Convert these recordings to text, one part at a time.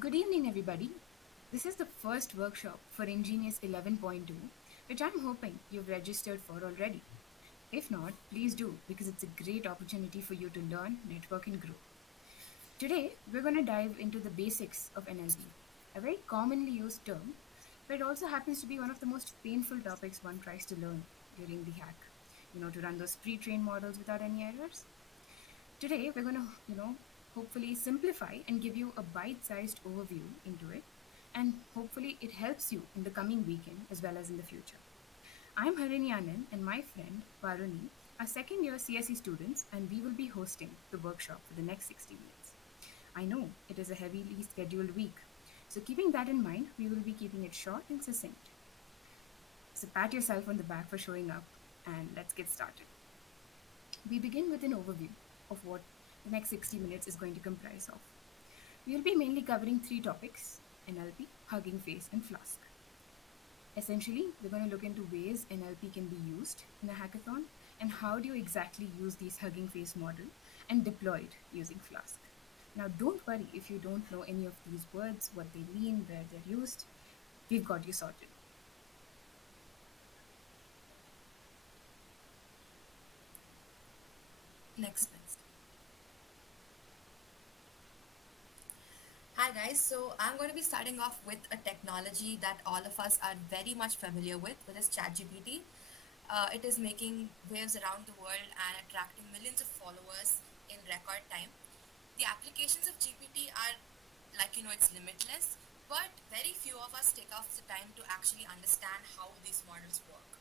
Good evening, everybody. This is the first workshop for Ingenious 11.2, which I'm hoping you've registered for already. If not, please do, because it's a great opportunity for you to learn, network, and grow. Today, we're going to dive into the basics of NLP, a very commonly used term, but it also happens to be one of the most painful topics one tries to learn during the hack. To run those pre trained models without any errors. Today, we're going to, hopefully simplify and give you a bite sized overview into it. And hopefully, it helps you in the coming weekend as well as in the future. I'm Harini Anand and my friend Varuni are second year CSE students, and we will be hosting the workshop for the next 60 minutes. I know it is a heavily scheduled week, so keeping that in mind, we will be keeping it short and succinct. So pat yourself on the back for showing up, and let's get started. We begin with an overview of what the next 60 minutes is going to comprise of. We will be mainly covering three topics: NLP, Hugging Face, and Flask. Essentially, we're going to look into ways NLP can be used in a hackathon and how do you exactly use these Hugging Face model and deploy it using Flask. Now, don't worry if you don't know any of these words, what they mean, where they're used. We've got you sorted. Next. Hi guys, so I'm going to be starting off with a technology that all of us are very much familiar with, which is ChatGPT. It is making waves around the world and attracting millions of followers in record time. The applications of GPT are it's limitless, but very few of us take off the time to actually understand how these models work.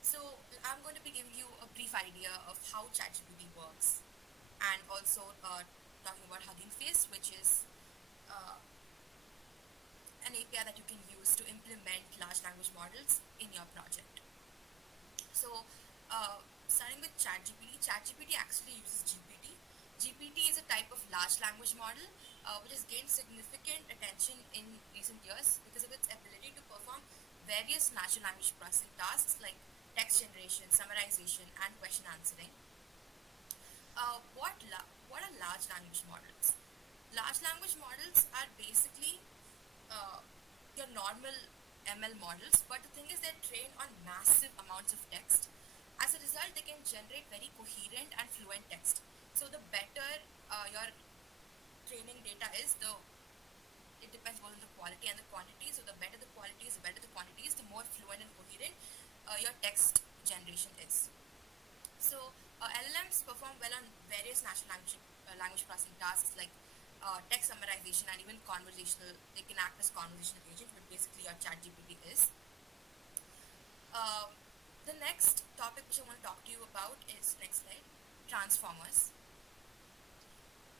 So I'm going to be giving you a brief idea of how ChatGPT works and also talking about Hugging Face, which is uh, an API that you can use to implement large language models in your project. So, starting with ChatGPT actually uses GPT. GPT is a type of large language model which has gained significant attention in recent years because of its ability to perform various natural language processing tasks like text generation, summarization, and question answering. What are large language models? Large language models are basically uh, your normal ML models, but the thing is they're trained on massive amounts of text. As a result, they can generate very coherent and fluent text. So the better your training data is, the it depends both on the quality and the quantity. So the better the quality is, the more fluent and coherent your text generation is. So LLMs perform well on various natural language processing tasks like text summarization and even conversational. They can act as conversational agents, but basically your chat GPT is. Um, the next topic which I want to talk to you about is, next slide, transformers.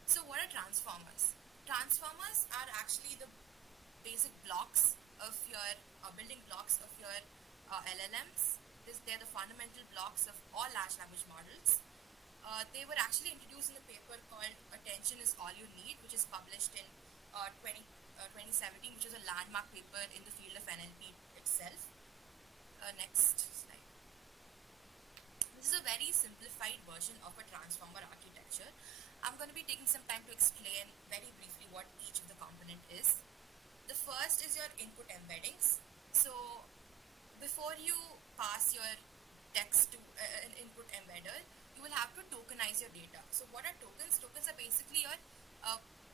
So what are transformers? Transformers are actually the basic blocks of your building blocks of your LLMs. They're the fundamental blocks of all large language models. They were actually introduced in a paper called Attention is All You Need, which is published in 2017, which is a landmark paper in the field of NLP itself. Next slide. This is a very simplified version of a transformer architecture. I'm going to be taking some time to explain very briefly what each of the component is. The first is your input embeddings. So before you pass your text to an input embedder, you will have to tokenize your data. So what are tokens? Tokens are basically your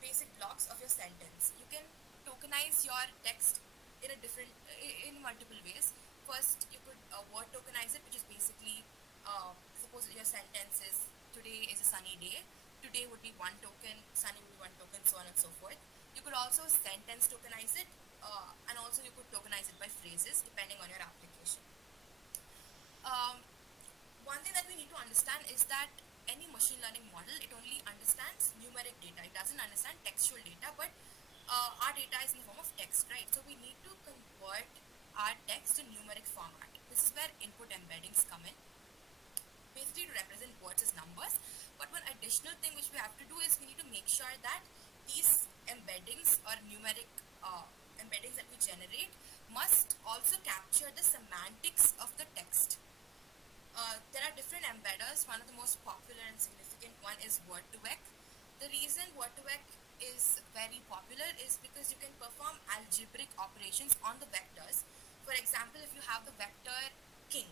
basic blocks of your sentence. You can tokenize your text in multiple ways. First, you could word tokenize it, which is basically suppose your sentence is today is a sunny day. Today would be one token, sunny would be one token, so on and so forth. You could also sentence tokenize it, and also you could tokenize it by phrases depending on your application. Um, One thing that we need to understand is that any machine learning model, it only understands numeric data. It doesn't understand textual data, but our data is in the form of text, right? So we need to convert our text to numeric format. This is where input embeddings come in, basically to represent words as numbers. But one additional thing which we have to do is we need to make sure that these embeddings or numeric embeddings that we generate must also capture the semantics of the text. There are different embedders. One of the most popular and significant one is word2vec. The reason word2vec is very popular is because you can perform algebraic operations on the vectors. For example, if you have the vector king,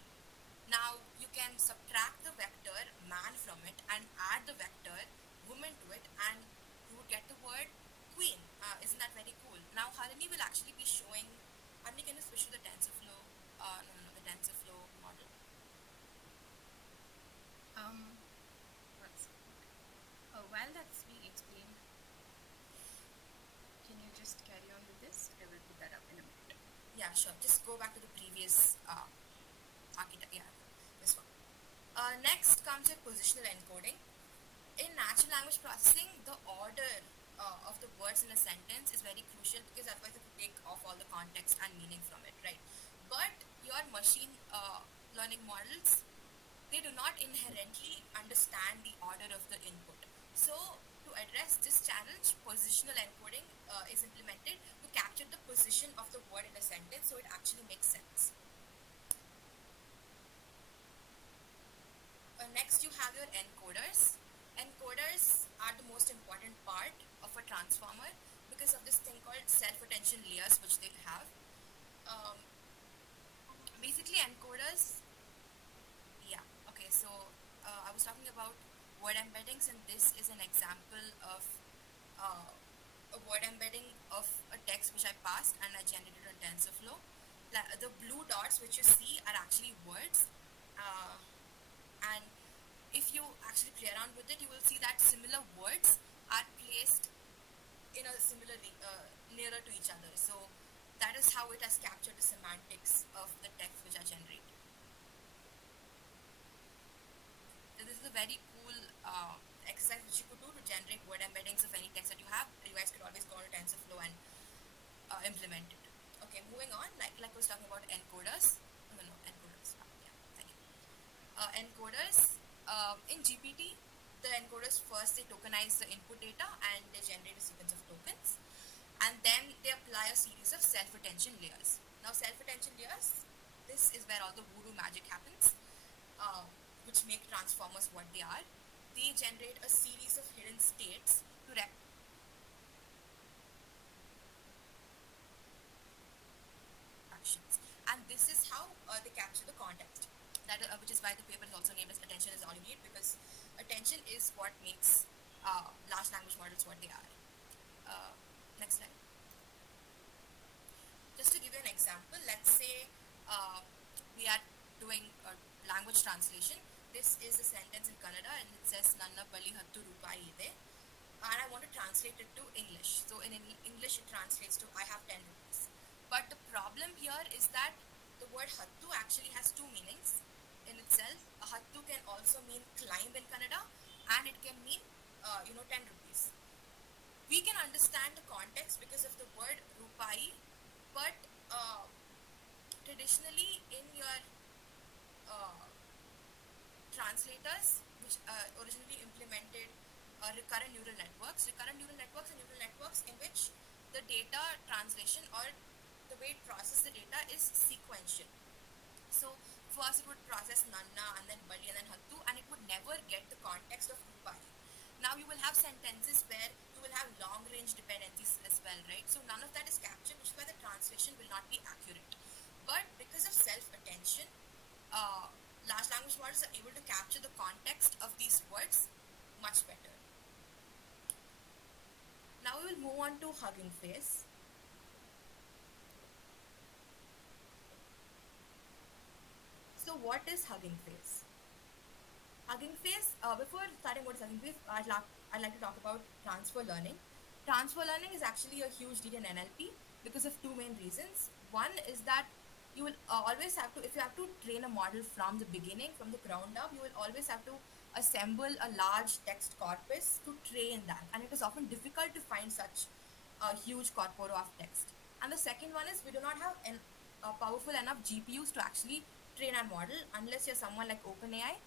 now you can subtract the vector man from it and add the vector woman to it, and you would get the word queen. Isn't that very cool? Now Harini will actually be showing. Harini, can you switch to the TensorFlow? No, the TensorFlow model. Um, one second. While that's being explained, can you just carry on with this? I will put that up in a minute. Yeah, sure. Just go back to the previous architect. Yeah, this one. Next comes your positional encoding. In natural language processing, the order of the words in a sentence is very crucial, because otherwise it would take off all the context and meaning from it, right? But your machine learning models, they do not inherently understand the order of the input. So to address this challenge, positional encoding is implemented to capture the position of the word in a sentence so it actually makes sense. Next, you have your encoders. Encoders are the most important part of a transformer because of this thing called self-attention layers which they have. Um, Basically, encoders, yeah, okay, so I was talking about word embeddings, and this is an example of a word embedding of a text which I passed and I generated on TensorFlow. The blue dots which you see are actually words, and if you actually play around with it, you will see that similar words are placed in a similar nearer to each other. So that is how it has captured the semantics of the text which I generate. So this is a very cool exercise which you could do to generate word embeddings of any text that you have. You guys could always go to TensorFlow and implement it. Okay, moving on. Like I was talking about encoders. No, encoders. Yeah, thank you. Encoders in GPT, the encoders first they tokenize the input data and they generate a sequence of tokens, and then they apply a series of self-attention layers. Now, self-attention layers, this is where all the voodoo magic happens, which make transformers what they are. They generate a series of hidden states to actions, and this is how they capture the context. That which is why the paper is also named as attention is all you need, because attention is what makes large language models what they are. Next slide. Just to give you an example, let's say we are doing a language translation. This is a sentence in Kannada and it says Nanna Bali Hattu Rupai Ide, and I want to translate it to English. So in English it translates to I have 10 rupees. But the problem here is that the word Hattu actually has two meanings in itself. A Hattu can also mean climb in Kannada, and it can mean 10 rupees. We can understand the context because of the word rupai, but traditionally in your translators, which originally implemented recurrent neural networks and neural networks in which the data translation or the way it processes the data is sequential. So first it would process Nanna and then Bali and then Hattu, and it would never get the context of Rupai. Now you will have sentences where you will have long range dependencies as well, right? So none of that is captured, which is why the translation will not be accurate. But because of self-attention, large language models are able to capture the context of these words much better. Now we will move on to Hugging Face. So what is Hugging Face? Hugging Face, before starting what is Hugging Face, I'd like to talk about transfer learning. Transfer learning is actually a huge deal in NLP because of two main reasons. One is that you will always have to, if you have to train a model from the beginning, from the ground up, you will always have to assemble a large text corpus to train that. And it is often difficult to find such a huge corpora of text. And the second one is we do not have powerful enough GPUs to actually train our model unless you're someone like OpenAI.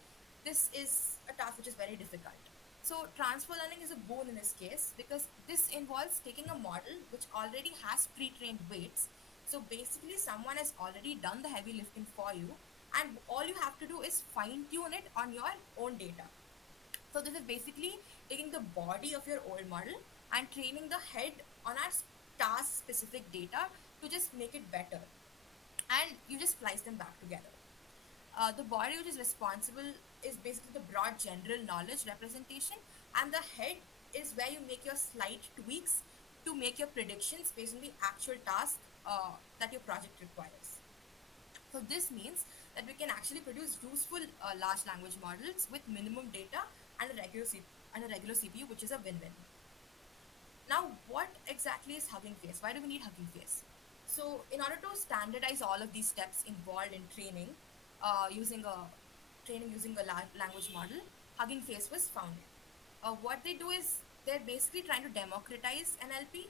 This is a task which is very difficult. So transfer learning is a boon in this case because this involves taking a model which already has pre-trained weights. So basically someone has already done the heavy lifting for you, and all you have to do is fine tune it on your own data. So this is basically taking the body of your old model and training the head on our task specific data to just make it better. And you just splice them back together. The body which is responsible is basically the broad general knowledge representation, and the head is where you make your slight tweaks to make your predictions based on the actual task that your project requires. So this means that we can actually produce useful large language models with minimum data and a regular CPU, which is a win-win. Now, what exactly is Hugging Face? Why do we need Hugging Face? So, in order to standardize all of these steps involved in using a using a large language model, Hugging Face was founded. What they do is they're basically trying to democratize NLP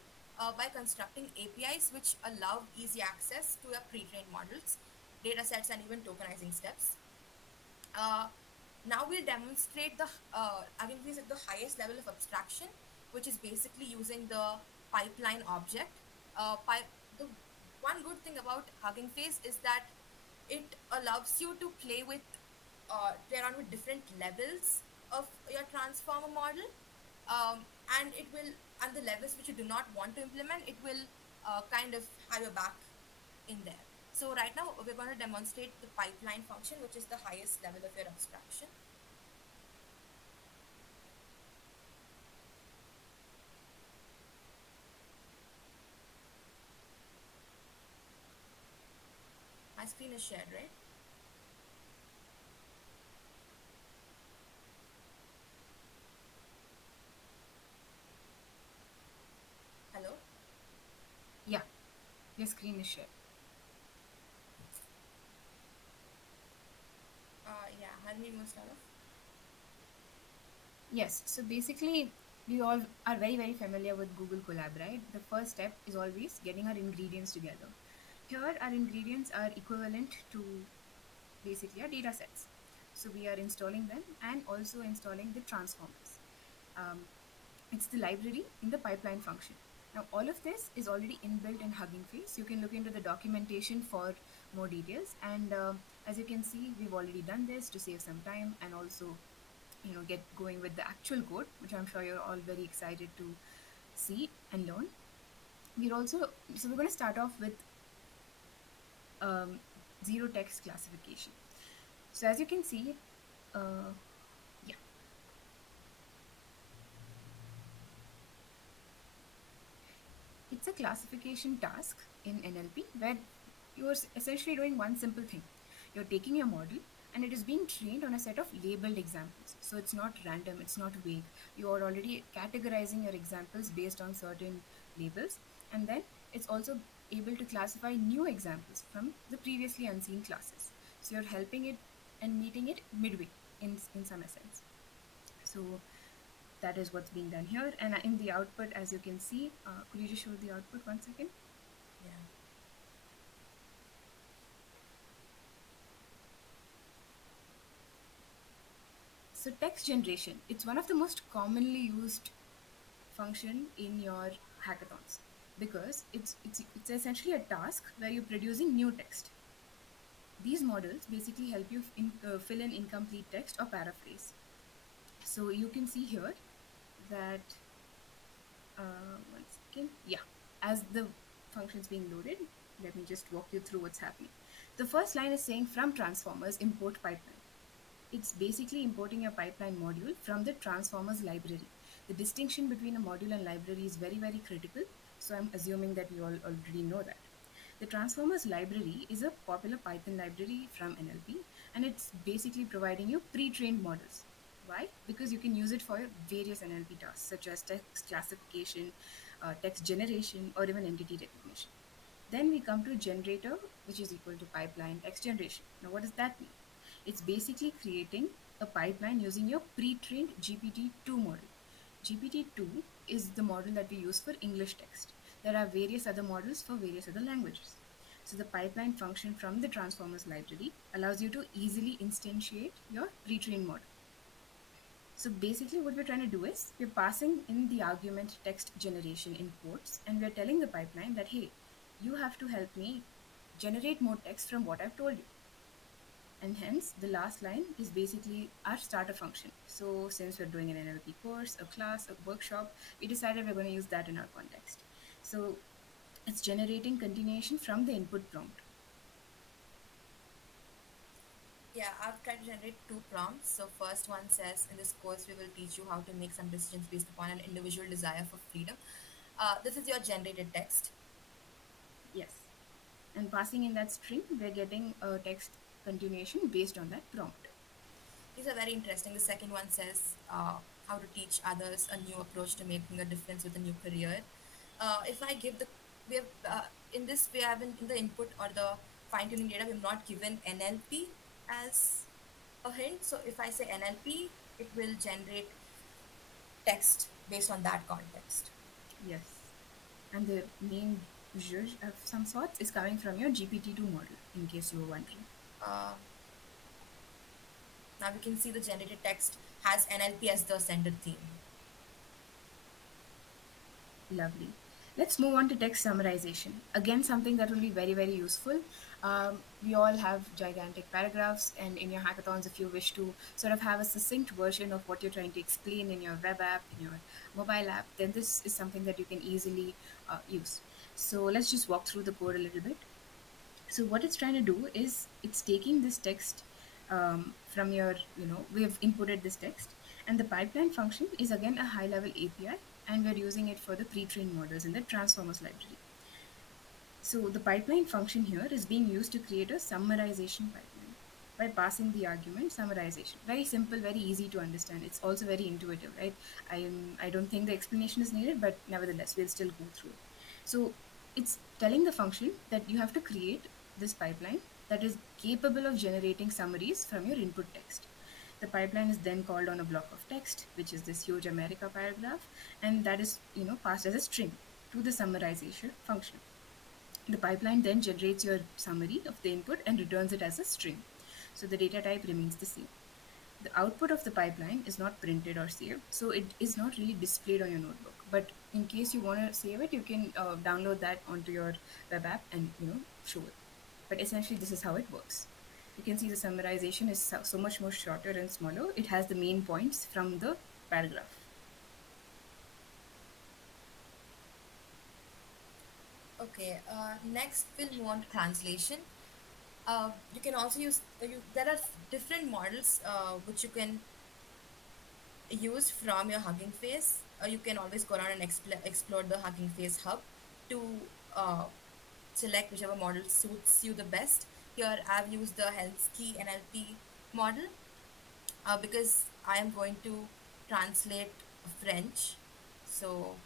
by constructing APIs which allow easy access to your pre-trained models, data sets, and even tokenizing steps. Uh, Now we'll demonstrate the Hugging Face at the highest level of abstraction, which is basically using the pipeline object. The one good thing about Hugging Face is that it allows you to play around with different levels of your transformer model, and it will, and the levels which you do not want to implement, it will kind of have your back in there. So right now we're going to demonstrate the pipeline function, which is the highest level of your abstraction. My screen is shared, right? Hello? Yeah, your screen is shared. Yeah, Harini, you want to start off? Yes, so basically, we all are very, very familiar with Google Colab, right? The first step is always getting our ingredients together. Here, our ingredients are equivalent to basically our data sets. So we are installing them and also installing the transformers. Um, it's the library in the pipeline function. Now, all of this is already inbuilt in Hugging Face. You can look into the documentation for more details. And as you can see, we've already done this to save some time and also get going with the actual code, which I'm sure you're all very excited to see and learn. We're going to start off with um, zero text classification. So as you can see, uh, yeah, it's a classification task in NLP where you're essentially doing one simple thing. You're taking your model and it is being trained on a set of labeled examples. So it's not random, it's not vague. You are already categorizing your examples based on certain labels. And then it's also able to classify new examples from the previously unseen classes. So you're helping it and meeting it midway in some essence. So that is what's being done here. And in the output, as you can see, could you just show the output 1 second? Yeah. So text generation, it's one of the most commonly used function in your hackathons because it's essentially a task where you're producing new text. These models basically help you fill in incomplete text or paraphrase. So you can see here that 1 second. Yeah, as the function's being loaded, let me just walk you through what's happening. The first line is saying from transformers import pipeline. It's basically importing a pipeline module from the transformers library. The distinction between a module and library is very, very critical. So I'm assuming that we all already know that. The transformers library is a popular Python library from NLP, and it's basically providing you pre-trained models. Why? Because you can use it for various NLP tasks such as text classification, text generation, or even entity recognition. Then we come to generator, which is equal to pipeline text generation. Now, what does that mean? It's basically creating a pipeline using your pre-trained GPT-2 model. GPT-2 is the model that we use for English text. There are various other models for various other languages. So the pipeline function from the transformers library allows you to easily instantiate your pre-trained model. So basically what we're trying to do is we're passing in the argument text generation in quotes, and we're telling the pipeline that, hey, you have to help me generate more text from what I've told you. And hence, the last line is basically our starter function. So, since we're doing an NLP course, a class, a workshop, we decided we're going to use that in our context. So, it's generating continuation from the input prompt. Yeah, I've tried to generate two prompts. So first one says, in this course, we will teach you how to make some decisions based upon an individual desire for freedom. This is your generated text. Yes. And passing in that string, we're getting a text continuation based on that prompt. These are very interesting. The second one says, how to teach others a new approach to making a difference with a new career. If I give the, we have, in this, we haven't, in the input or the fine tuning data, we have not given NLP as a hint. So if I say NLP, it will generate text based on that context. Yes. And the name Zhuzh of some sorts is coming from your GPT-2 model, in case you were wondering. Uh, Now we can see the generated text has NLP as the sender theme. Lovely. Let's move on to text summarization. Again, something that will be very, very useful. We all have gigantic paragraphs, and in your hackathons, if you wish to sort of have a succinct version of what you're trying to explain in your web app, in your mobile app, then this is something that you can easily use. So let's just walk through the code a little bit. So what it's trying to do is it's taking this text from your, we've inputted this text, and the pipeline function is again a high level API, and we're using it for the pre-trained models in the transformers library. So the pipeline function here is being used to create a summarization pipeline by passing the argument summarization. Very simple, very easy to understand. It's also very intuitive, right? I don't think the explanation is needed, but nevertheless, we'll still go through it. So it's telling the function that you have to create this pipeline that is capable of generating summaries from your input text. The pipeline is then called on a block of text, which is this huge America paragraph, and that is passed as a string to the summarization function. The pipeline then generates your summary of the input and returns it as a string. So the data type remains the same. The output of the pipeline is not printed or saved, so it is not really displayed on your notebook. But in case you want to save it, you can download that onto your web app and show it. But essentially, this is how it works. You can see the summarization is so much more shorter and smaller. It has the main points from the paragraph. Okay, next we'll move on to translation. You can also use, there are different models which you can use from your Hugging Face. You can always go around and explore the Hugging Face hub to uh, select whichever model suits you the best. Here I've used the Helsinki NLP model because I am going to translate French. So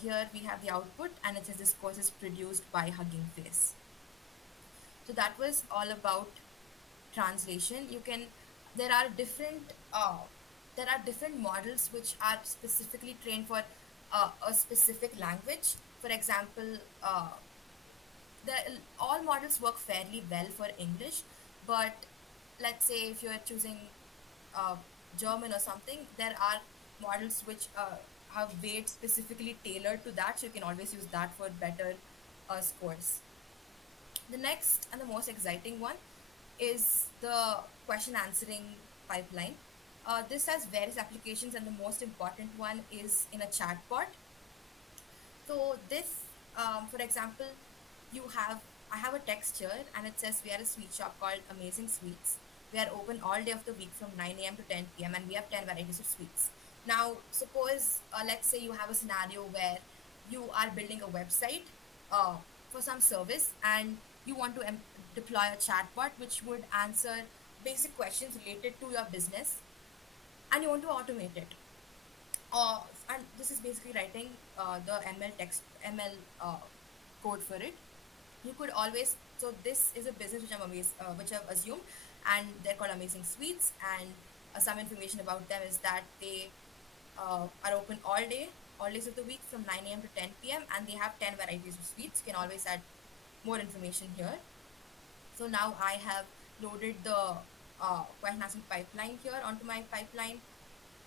here we have the output and it says this course is produced by Hugging Face. So that was all about translation. There are different there are different models which are specifically trained for a specific language. For example, the all models work fairly well for English, but let's say if you're choosing uh, German or something, there are models which have weight specifically tailored to that, so you can always use that for better scores. The next and the most exciting one is the question answering pipeline. This has various applications, and the most important one is in a chatbot. So this, for example, you have I have a text here, and it says we are a sweet shop called Amazing Sweets. We are open all day of the week from 9 a.m. to 10 p.m. and we have 10 varieties of sweets. Now, suppose let's say you have a scenario where you are building a website for some service and you want to deploy a chatbot which would answer basic questions related to your business, and you want to automate it. And this is basically writing the ML code for it. You could always, so this is a business which I've assumed, and they're called Amazing Sweets. And some information about them is that they are open all days of the week from 9 a.m. to 10 p.m. and they have 10 varieties of sweets. You can always add more information here. So now I have loaded the question asking pipeline here onto my pipeline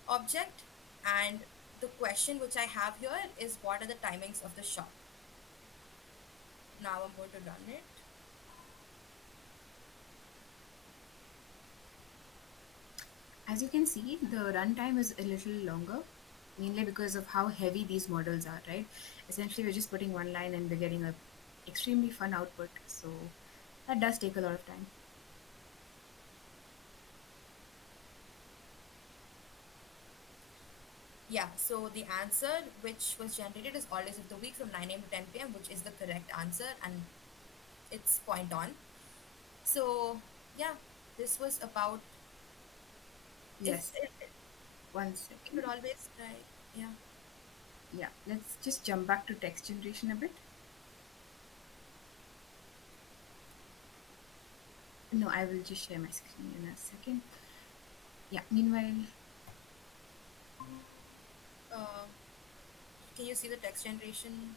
object. And the question which I have here is what are the timings of the shop? Now I'm going to run it. As you can see, the runtime is a little longer, mainly because of how heavy these models are, right? Essentially, we're just putting one line and we're getting a extremely fun output. So that does take a lot of time. Yeah, so the answer which was generated is all days of the week from 9 a.m. to 10 p.m., which is the correct answer, and it's point on. So, yeah, this was about. Yes, It one you could second. always try. Yeah. Yeah, let's just jump back to text generation a bit. No, I will just share my screen in a second. Yeah, meanwhile, Uh, can you see the text generation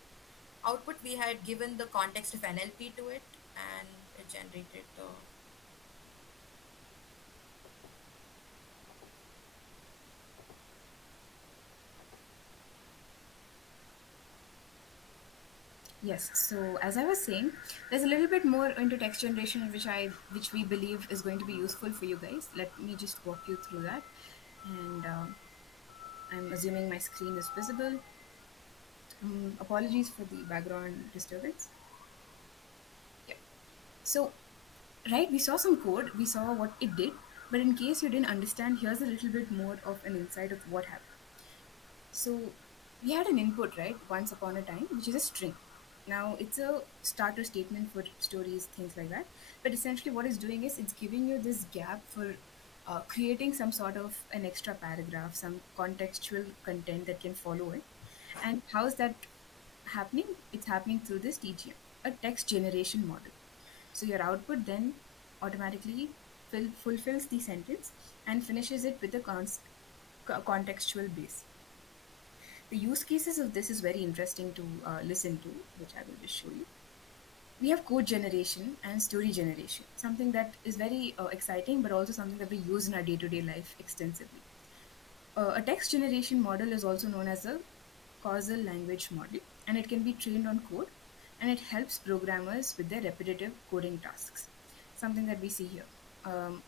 output? We had given the context of NLP to it, and it generated the. yes. So as I was saying, there's a little bit more into text generation which we believe is going to be useful for you guys. Let me just walk you through that. And I'm assuming my screen is visible. Apologies for the background disturbance. Yeah. So right, we saw some code, we saw what it did, but in case you didn't understand, here's a little bit more of an insight of what happened. So we had an input, right, once upon a time, which is a string. Now it's a starter statement for stories, things like that. But essentially, what it's doing is it's giving you this gap for creating some sort of an extra paragraph, some contextual content that can follow it. And how's that happening? It's happening through this TGM, a text generation model. So your output then automatically fulfills the sentence and finishes it with a contextual base. The use cases of this is very interesting to listen to, which I will just show you. We have code generation and story generation, something that is very exciting, but also something that we use in our day to day life extensively. A text generation model is also known as a causal language model, and it can be trained on code, and it helps programmers with their repetitive coding tasks. Something that we see here.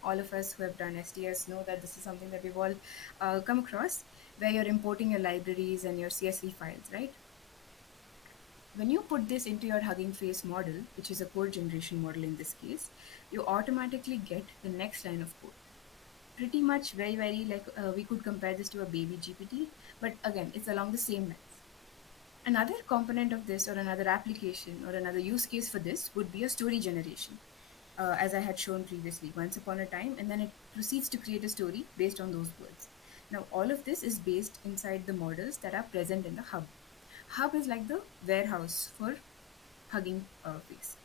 All of us who have done STS know that this is something that we've all come across, where you're importing your libraries and your CSV files, right? When you put this into your Hugging Face model, which is a code generation model in this case, you automatically get the next line of code. Pretty much very like we could compare this to a baby GPT, but again, it's along the same lines. Another component of this, or another application, or another use case for this would be a story generation, as I had shown previously, once upon a time, and then it proceeds to create a story based on those words. Now, all of this is based inside the models that are present in the hub. Hub is like the warehouse for Hugging Face.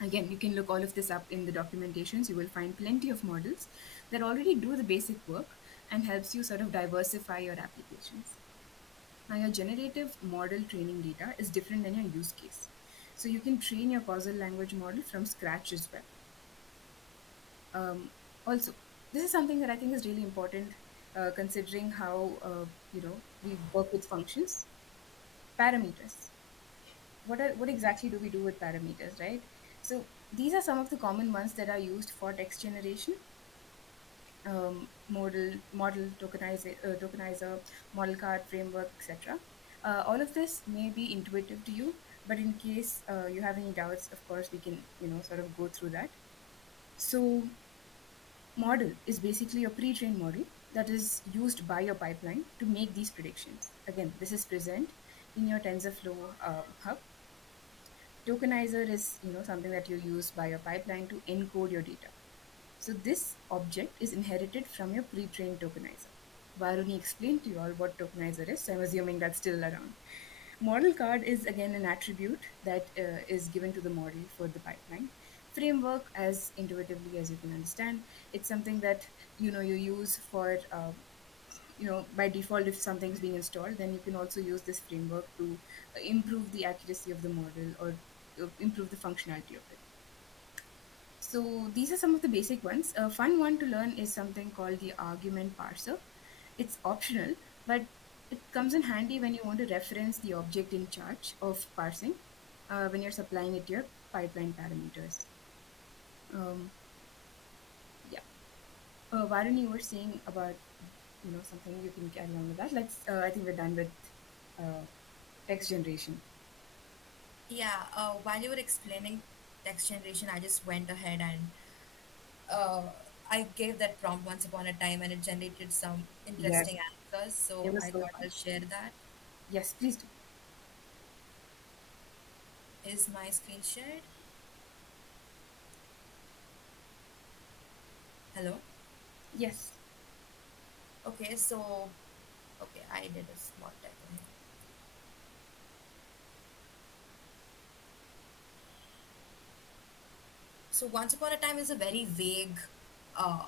Again, you can look all of this up in the documentations. You will find plenty of models that already do the basic work and helps you sort of diversify your applications. Now, your generative model training data is different than your use case. So you can train your causal language model from scratch as well. Also, this is something that I think is really important, considering how we work with functions. Parameters. What exactly do we do with parameters, right? So these are some of the common ones that are used for text generation. Model tokenizer, model card framework, etc. All of this may be intuitive to you, but in case you have any doubts, of course we can sort of go through that. So model is basically a pre-trained model that is used by your pipeline to make these predictions. Again, this is present in your TensorFlow hub. Tokenizer is something that you use by your pipeline to encode your data. So this object is inherited from your pre-trained tokenizer. Varuni explained to you all what tokenizer is, so I'm assuming that's still around. Model card is again an attribute that is given to the model for the pipeline. Framework, as intuitively as you can understand, it's something that you use for by default. If something's being installed, then you can also use this framework to improve the accuracy of the model, or improve the functionality of it. So these are some of the basic ones. A fun one to learn is something called the argument parser. It's optional, but it comes in handy when you want to reference the object in charge of parsing when you're supplying it to your pipeline parameters. Um, yeah. Varun, you were saying about something. You can carry on with that. Let's. I think we're done with uh, text generation. Yeah, while you were explaining text generation, I just went ahead and I gave that prompt once upon a time and it generated some Yes, interesting answers. it So was I so thought fun. I'll share that. Yes, please do. Is my screen shared? Hello? Yes. Okay, so, okay, I did a small typo here. So once upon a time is a very vague, uh,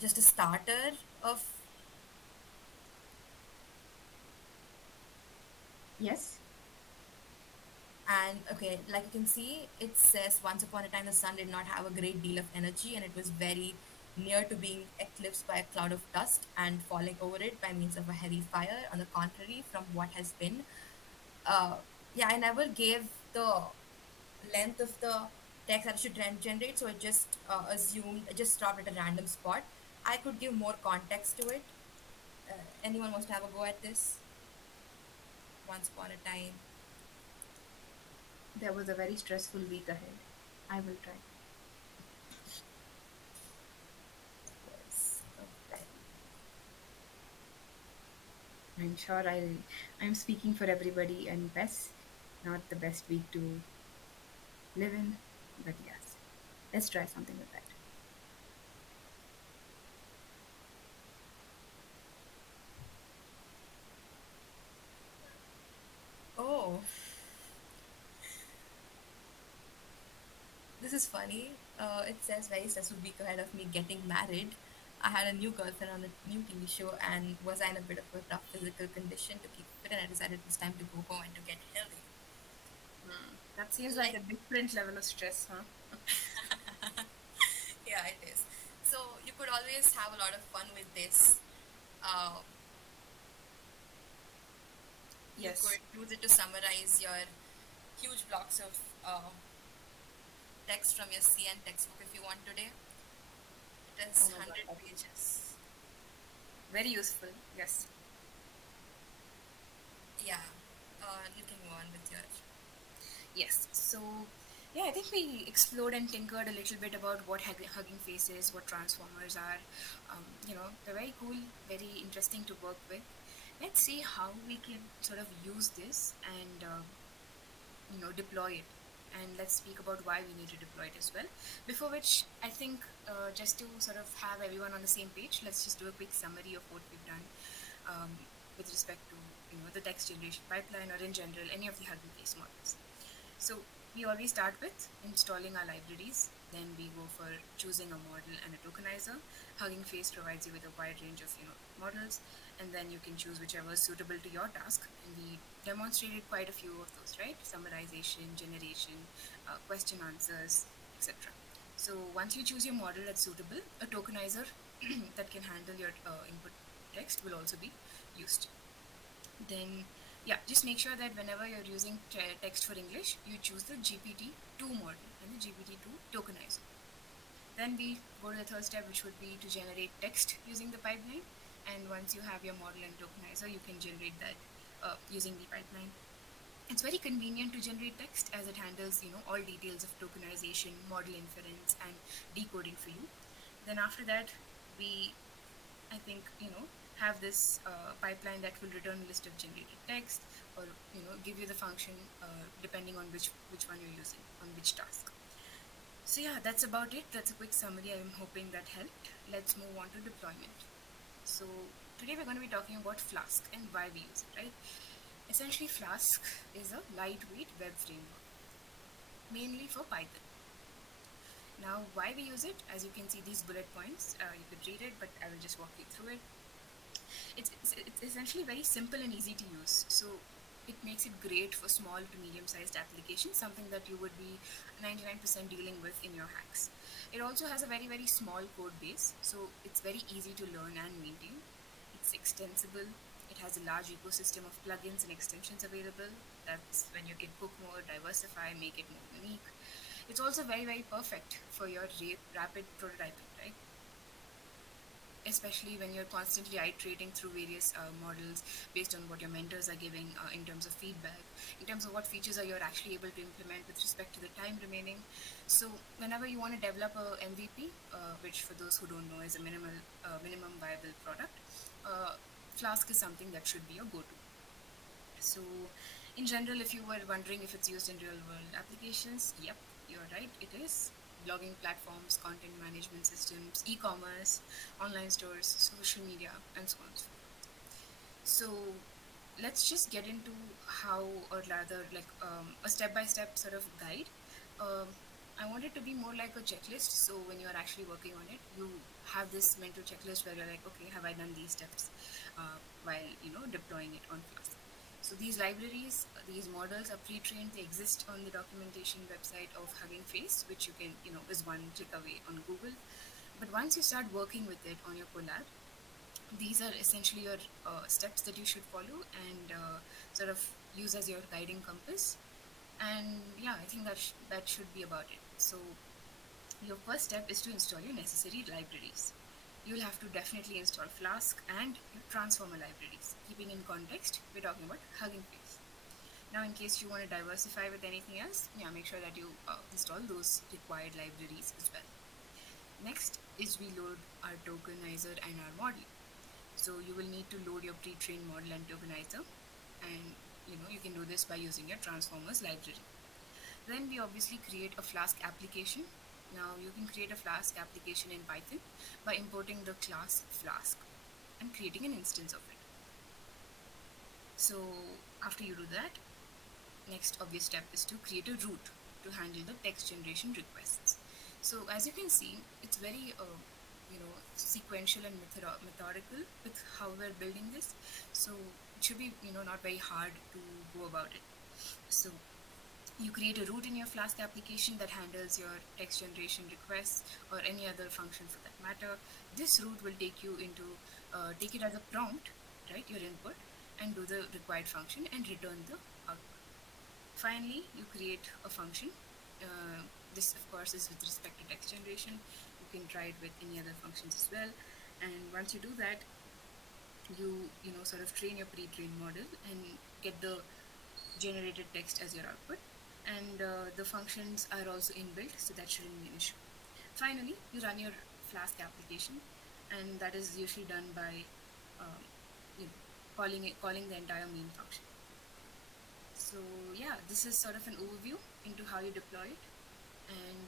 just a starter of. Yes. And okay, like you can see, it says once upon a time the sun did not have a great deal of energy and it was very near to being eclipsed by a cloud of dust and falling over it by means of a heavy fire. On the contrary, from what has been, uh, yeah, I never gave the length of the text that it should generate, so I just assumed, I just stopped at a random spot. I could give more context to it. Anyone wants to have a go at this? Once upon a time There was a very stressful week ahead. I will try. was a very. I'm sure I'm speaking for everybody and best, not the best week to live in, but yes, let's try something with that. Oh, this is funny. It says very stressful week ahead of me getting married. I had a new girlfriend on a new TV show and was I in a bit of a tough physical condition to keep fit, and I decided it was time to go home and to get healthy. That seems like Like, a different level of stress, huh? yeah, it is. So you could always have a lot of fun with this. Um, you Yes. could use it to summarize your huge blocks of text from your CN textbook if you want today. It Oh is my god, 100 that's pages. very useful. Yes. Yeah, you can go on with your. Yes. So, yeah, I think we explored and tinkered a little bit about what Hugging Face is, what transformers are. They're very cool, very interesting to work with. Let's see how we can sort of use this and deploy it. And let's speak about why we need to deploy it as well. Before which, I think just to sort of have everyone on the same page, let's just do a quick summary of what we've done with respect to the text generation pipeline or in general any of the Hugging Face models. So we always start with installing our libraries. Then we go for choosing a model and a tokenizer. Hugging Face provides you with a wide range of models, and then you can choose whichever is suitable to your task. And we demonstrated quite a few of those, right? Summarization, generation, question answers, etc. So once you choose your model that's suitable, a tokenizer that can handle your input text will also be used. Then yeah, just make sure that whenever you're using text for English, you choose the GPT-2 model and the GPT-2 tokenizer. Then we go to the third step, which would be to generate text using the pipeline. And once you have your model and tokenizer, you can generate that using the pipeline. It's very convenient to generate text as it handles all details of tokenization, model inference, and decoding for you. Then after that, we I think have this pipeline that will return a list of generated text, or give you the function depending on which one you're using on which task. So yeah, that's about it. That's a quick summary. I'm hoping that helped. Let's move on to deployment. So today we're going to be talking about Flask and why we use it, right? Essentially, Flask is a lightweight web framework, mainly for Python. Now, why we use it, as you can see these bullet points, you could read it, but I will just walk you through it. It's essentially very simple and easy to use. So It makes it great for small to medium sized applications, something that you would be 99% dealing with in your hacks. It also has a very, very small code base, so it's very easy to learn and maintain. It's extensible. It has a large ecosystem of plugins and extensions available. That's when you can cook more, diversify, make it more unique. It's also very, very perfect for your rapid prototyping, right? Especially when you're constantly iterating through various models based on what your mentors are giving in terms of feedback, in terms of what features are you're actually able to implement with respect to the time remaining. So whenever you want to develop a MVP, which for those who don't know is a minimum viable product, uh, Flask is something that should be your go-to. So, in general, if you were wondering if it's used in real world applications, yep, you're right, it is. Blogging platforms, content management systems, e commerce, online stores, social media, and so on and so forth. So, let's just get into how, or rather, like a step by step sort of guide. Um, I want it to be more like a checklist. So, when you're actually working on it, you have this mental checklist where you're like, okay, have I done these steps while deploying it on Flask? So these libraries, these models are pre-trained. They exist on the documentation website of Hugging Face, which you can, is one click away on Google. But once you start working with it on your Colab, these are essentially your steps that you should follow and sort of use as your guiding compass. And yeah, I think that should be about it. So your first step is to install your necessary libraries. You'll have to definitely install Flask and your transformer libraries. Keeping in context, we're talking about Hugging Face. Now, in case you want to diversify with anything else, yeah, make sure that you install those required libraries as well. Next is we load our tokenizer and our model. So you will need to load your pre-trained model and tokenizer, and you can do this by using your transformers library. Then we obviously create a Flask application. Now you can create a Flask application in Python by importing the class Flask and creating an instance of it. So after you do that, next obvious step is to create a route to handle the text generation requests. So as you can see, it's very sequential and methodical with how we're building this. So it should be not very hard to go about it. So you create a route in your Flask application that handles your text generation requests or any other function for that matter. This route will take you into take it as a prompt, right? Your input, and do the required function and return the output. Finally, you create a function. This, of course, is with respect to text generation. You can try it with any other functions as well. And once you do that, you sort of train your pre-trained model and get the generated text as your output. And the functions are also inbuilt, so that shouldn't be an issue. Finally, you run your Flask application, and that is usually done by um, calling the entire main function. So yeah, this is sort of an overview into how you deploy it, and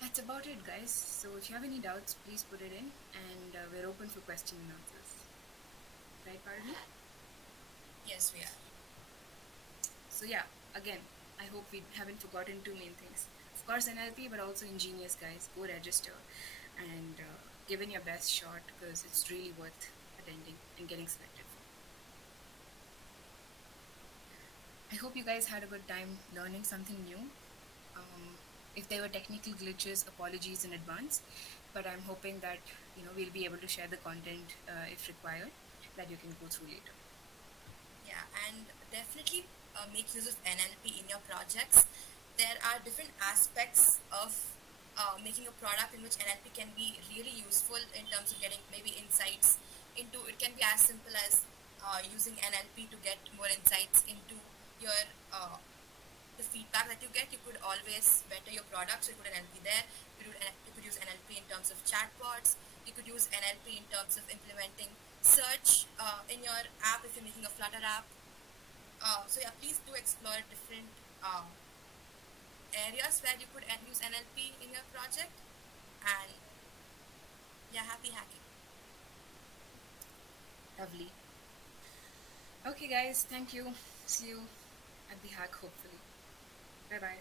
that's about it, guys. So if you have any doubts, please put it in, and we're open for question and answers. Right, Parni? Yes, we are. So yeah, again, I hope we haven't forgotten two main things. Of course, NLP, but also ingenious, guys. Go register and give in your best shot because it's really worth attending and getting selected for. I hope you guys had a good time learning something new. If there were technical glitches, apologies in advance. But I'm hoping that we'll be able to share the content if required that you can go through later. Yeah, and definitely make use of NLP in your projects. There are different aspects of making a product in which NLP can be really useful in terms of getting maybe insights into. It can be as simple as using NLP to get more insights into your the feedback that you get. You could always better your product, so you could NLP there. You could use NLP in terms of chatbots. You could use NLP in terms of implementing search in your app if you're making a Flutter app. So yeah, please do explore different areas where you could use NLP in your project. And yeah, happy hacking. Lovely. Okay, guys, thank you. See you at the hack, hopefully. Bye bye.